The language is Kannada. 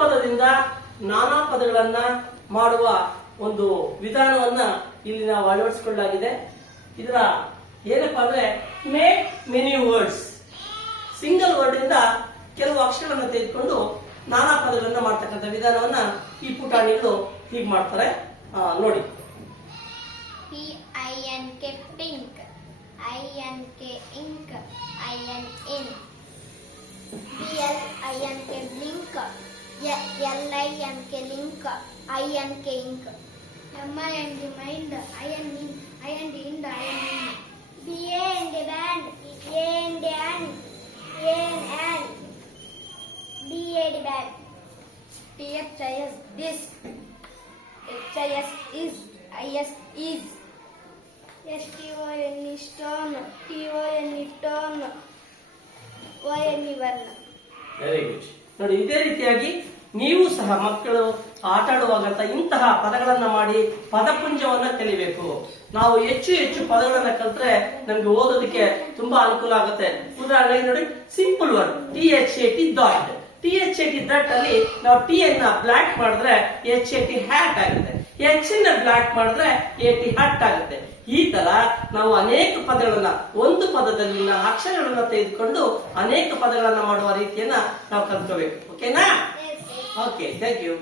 ಪದದಿಂದ ನಾನಾ ಪದಗಳನ್ನ ಮಾಡುವ ಒಂದು ವಿಧಾನವನ್ನ ಇಲ್ಲಿ ನಾವು ಅಳವಡಿಸಿಕೊಳ್ಳಲಾಗಿದೆ. ಇದರ ಏನಪ್ಪಾ ಅಂದ್ರೆ make many words, single word ಇಂದ ಕೆಲವು ಅಕ್ಷರಗಳನ್ನು ತೆಗೆದುಕೊಂಡು ನಾನಾ ಪದಗಳನ್ನ ಮಾಡ್ತಕ್ಕಂಥ ವಿಧಾನವನ್ನ ಈ ಪುಟಾಣಿಗಳು ಹೀಗೆ ಮಾಡ್ತಾರೆ. ನೋಡಿ. PINK pink, INK ink, INN, BLINK blink, LINK link, INK ink, MIND mind, IND ind, BAND band, AND and, AND, DAD band, THIS this, HIS is, IS is, STONE stone, TONE tone, YNE ವರ್ಣ. Very good. ನೋಡಿ, ಇದೇ ರೀತಿಯಾಗಿ ನೀವು ಸಹ ಮಕ್ಕಳು ಆಟ ಆಡುವಾಗ ಇಂತಹ ಪದಗಳನ್ನ ಮಾಡಿ ಪದಪುಂಜವನ್ನ ಕಲಿಬೇಕು. ನಾವು ಹೆಚ್ಚು ಹೆಚ್ಚು ಪದಗಳನ್ನ ಕಲಿತ್ರೆ ನಮ್ಗೆ ಓದೋದಕ್ಕೆ ತುಂಬಾ ಅನುಕೂಲ ಆಗುತ್ತೆ. ಉದಾಹರಣೆಗೆ ನೋಡಿ, simple word THAT dot. THAT that ಅಲ್ಲಿ ನಾವು ಟಿ ಅನ್ನ ಬ್ಲಾಕ್ ಮಾಡಿದ್ರೆ HAT ಹ್ಯಾಟ್ ಆಗುತ್ತೆ. H ನ ಬ್ಲಾಕ್ ಮಾಡಿದ್ರೆ AT ಹಟ್ ಆಗುತ್ತೆ. ಈ ತರ ನಾವು ಅನೇಕ ಪದಗಳನ್ನ, ಒಂದು ಪದದಲ್ಲಿನ ಅಕ್ಷರಗಳನ್ನ ತೆಗೆದುಕೊಂಡು ಅನೇಕ ಪದಗಳನ್ನ ಮಾಡುವ ರೀತಿಯನ್ನ ನಾವು ಕಲ್ತ್ಕೋಬೇಕು. ಓಕೆನಾ? Okay, thank you.